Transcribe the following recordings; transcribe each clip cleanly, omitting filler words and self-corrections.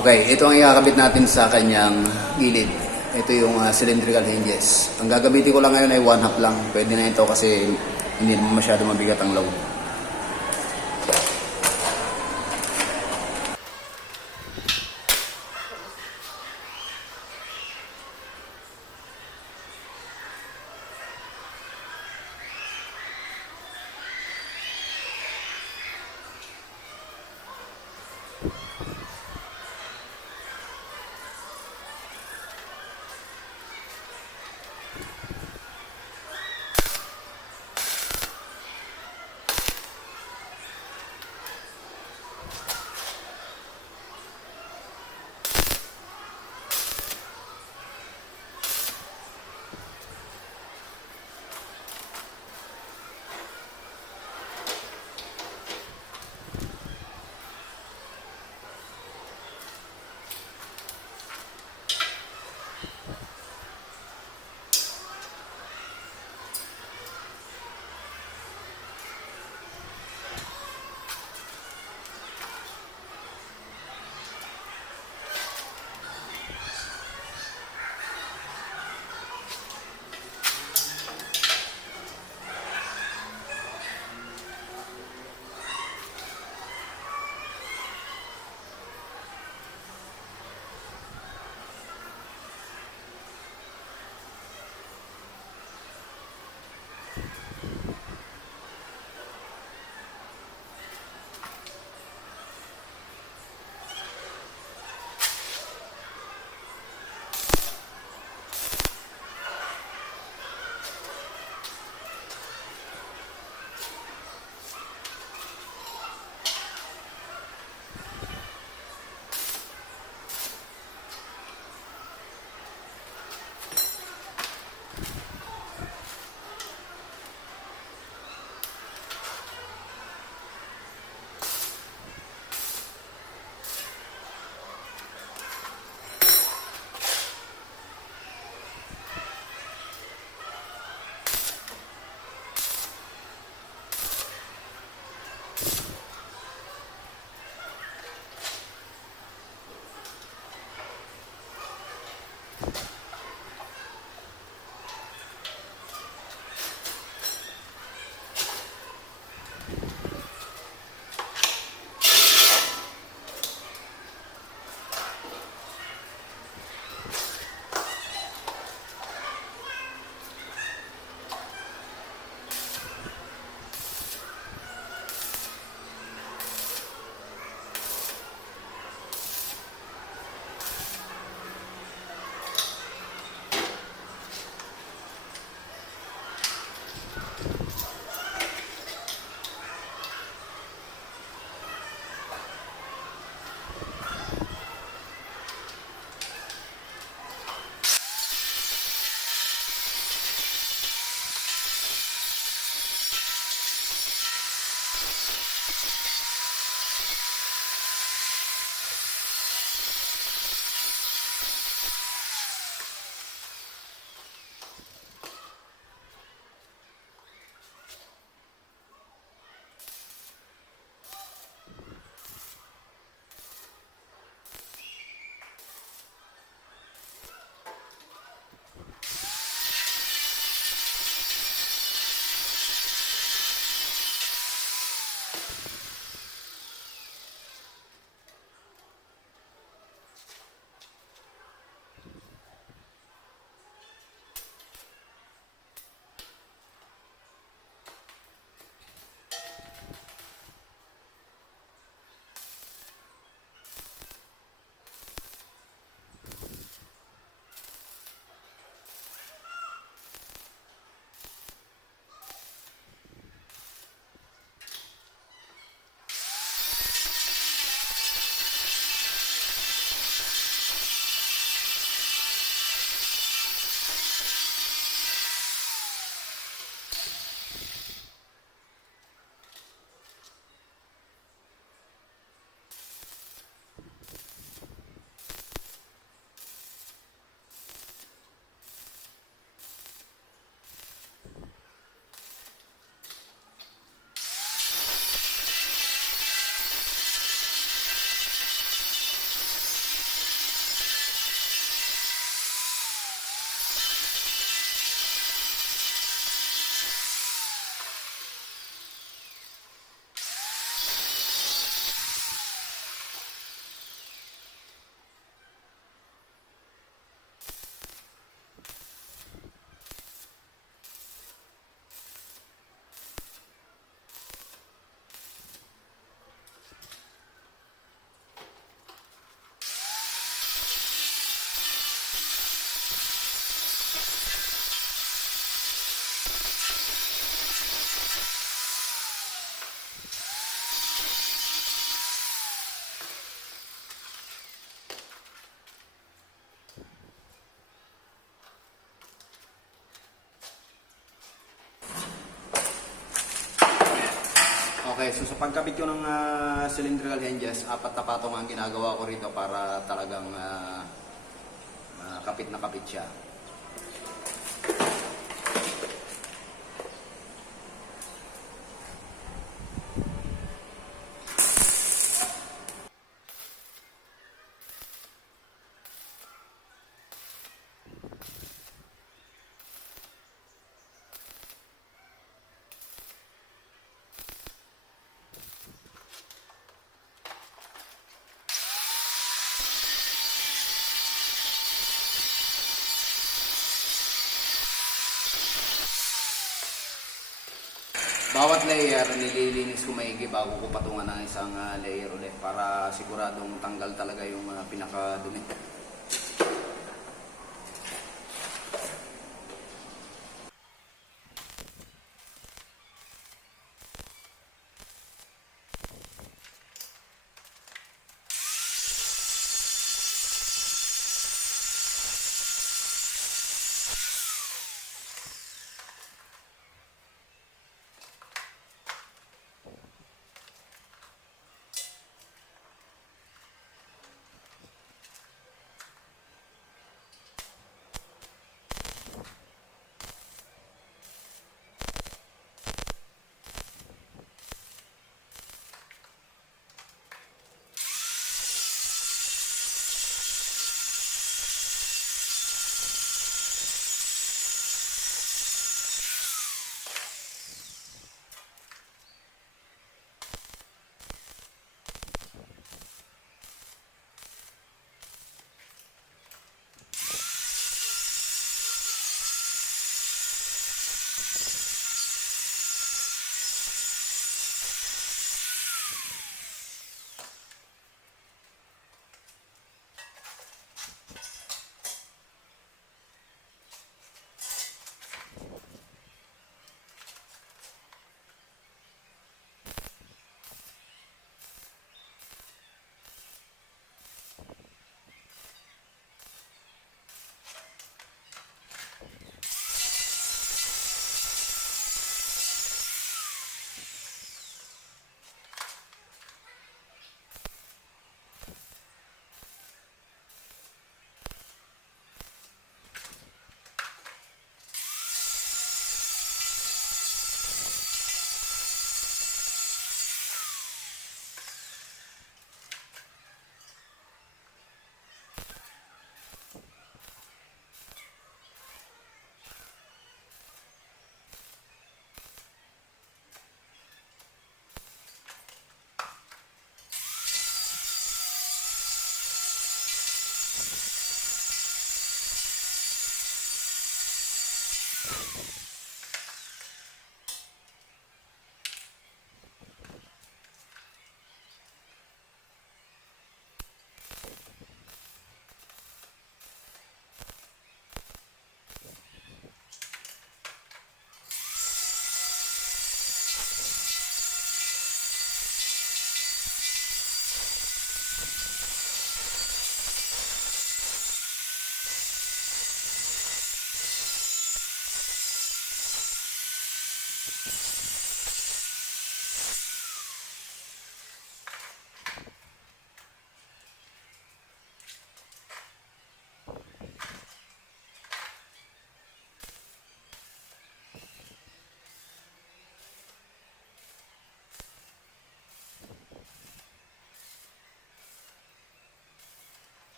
Okay, ito ang ikakabit natin sa kanyang gilid. Ito yung cylindrical hinges. Ang gagamitin ko lang ngayon ay 1/2 lang. Pwede na ito kasi hindi naman masyado mabigat ang load. Okay, so sa pagkabit ko ng cylindrical hinges, 4 na patong ang ginagawa ko rito para talagang kapit na kapit siya. Bawat layer nililinis ko maigi bago ko patungan ng isang layer ulit para siguradong tanggal talaga yung pinakadumi.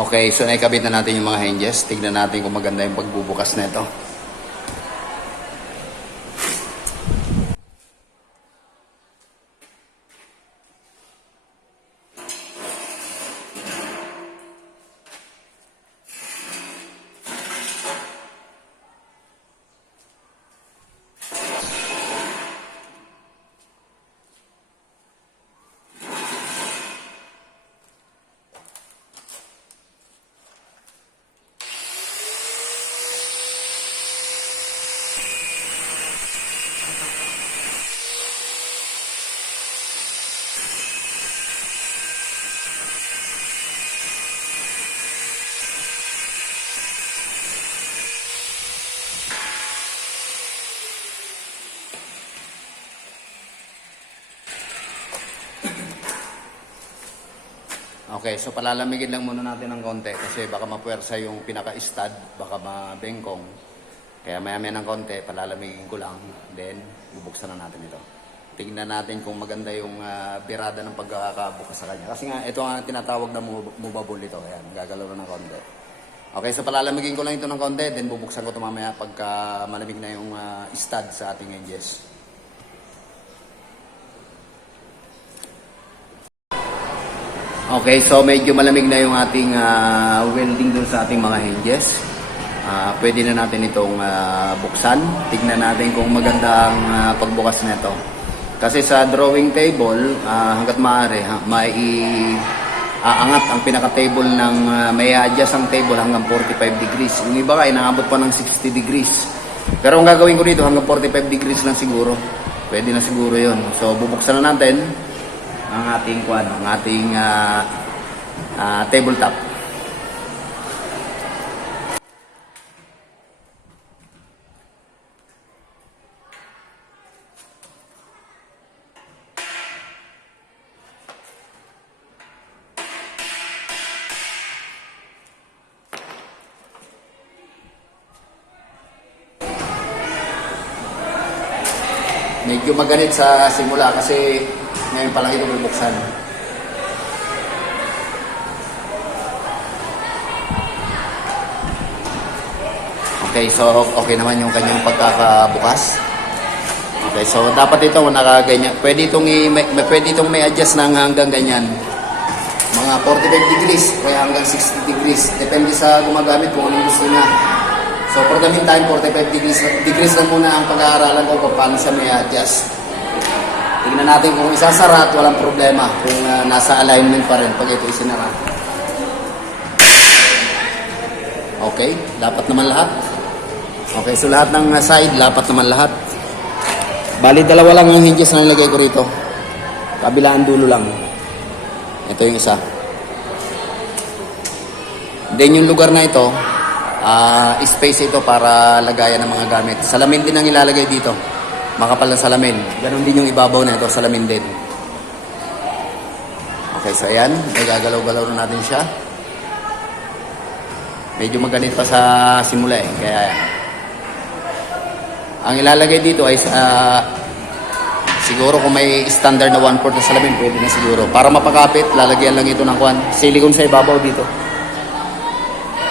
Okay, so naikabit na natin yung mga hinges. Tignan natin kung maganda yung pagbubukas na ito. Okay, so palalamigin lang muna natin ng konti kasi baka mapuwersa yung pinaka-stud, baka mabengkong. Kaya maya-maya ng konti, palalamigin ko lang, then bubuksan na natin ito. Tingnan natin kung maganda yung birada ng pagkakabukas sa kanya. Kasi nga, ito ang tinatawag na movable ito. Ayan, gagalaw na ng konti. Okay, so palalamigin ko lang ito ng konti, then bubuksan ko ito mamaya pagka malamig na yung stud sa ating hinges. Okay, so medyo malamig na yung ating welding dun sa ating mga hinges. Pwede na natin itong buksan. Tignan natin kung maganda ang pagbukas nito. Kasi sa drawing table, hanggat maaari, aangat ang pinaka-table ng may adjust ang table hanggang 45 degrees. Yung iba ay naabot pa ng 60 degrees. Pero ang gagawin ko dito hanggang 45 degrees lang siguro. Pwede na siguro yon. So bubuksan na natin ang ating tabletop. Medyo maganit sa simula kasi ngayon pa lang ito bubuksan. Okay, so okay naman yung kanyang pagkakabukas. Okay, so dapat ito nakaganyan. Pwede itong may adjust ng hanggang ganyan. Mga 45 degrees, kaya hanggang 60 degrees. Depende sa gumagamit kung anong gusto niya. So for the meantime, 45 degrees lang muna ang pag-aaralan ko kung paano siya may adjust. Tingnan natin kung isasara at walang problema kung nasa alignment pa rin pag ito isinara. Okay, dapat naman lahat. Okay, so lahat ng side, dapat naman lahat. Bali, dalawa lang yung hinges na nilagay ko rito. Kabilaan dulo lang. Ito yung isa. Then yung lugar na ito, space ito para lagayan ng mga gamit. Salamin din ang ilalagay dito. Makapal na salamin. Ganon din yung ibabaw na ito, salamin din. Okay, so ayan. Nagagalaw-galaw na natin siya. Medyo maganit pa sa simula eh. Kaya ang ilalagay dito ay siguro kung may standard na 1/4 na salamin, pwede na siguro. Para mapakapit, lalagyan lang ito ng silicone sa ibabaw dito.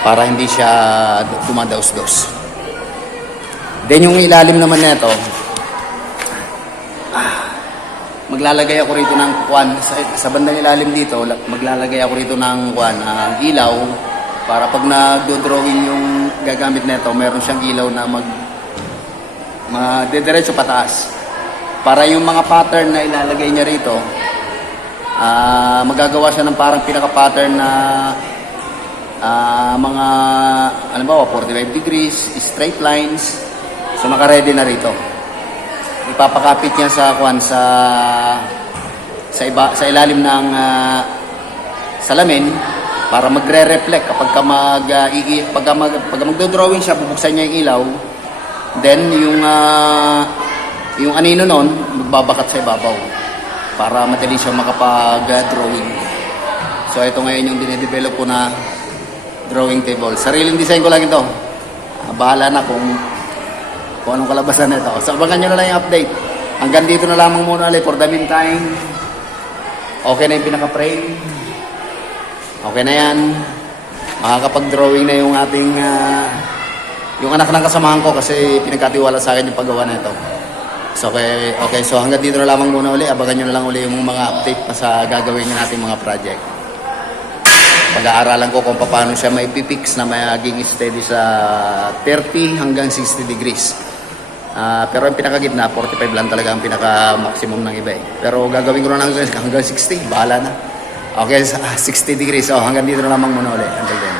Para hindi siya dumadaos-dos. Then yung ilalim naman nito, maglalagay ako rito ng sa bandang ilalim dito, maglalagay ako rito ng ilaw para pag nagdo-drawing yung gagamit nito, meron siyang ilaw na diretso pataas. Para yung mga pattern na ilalagay niya rito, magagawa siya ng parang pinaka-pattern na mga halimbawa 45 degrees, straight lines. So naka-ready na rito. Ipapakapit niya sa ilalim ng salamin para magre-reflect kapag magdo-drawing siya, bubuksan niya yung ilaw. Then yung anino nun magbabakat sa ibabaw para madali siya makapag-drawing. So ito ngayon yung dinedevelop ko na drawing table. Sariling design ko lang ito. Bahala na kung anong kalabasan nito. So abangan nyo na lang yung update. Hanggang dito na lamang muna ulit for the meantime. Okay na yung pinaka-frame. Okay na yan. makakapag-drawing na yung ating yung anak ng kasamahan ko kasi pinagkatiwala sa akin yung paggawa na ito. So okay, so hanggang dito na lamang muna uli. Abangan nyo na lang uli yung mga update pa sa gagawin natin mga project. Pag-aaralan ko kung paano siya may pipix na maging steady sa 30 hanggang 60 degrees. Pero yung pinakagitna, 45 lang talaga ang pinaka-maximum ng iba eh. Pero gagawin ko na hanggang 60, bahala na. Okay, 60 degrees. So hanggang dito na lamang muna ulit. Until then.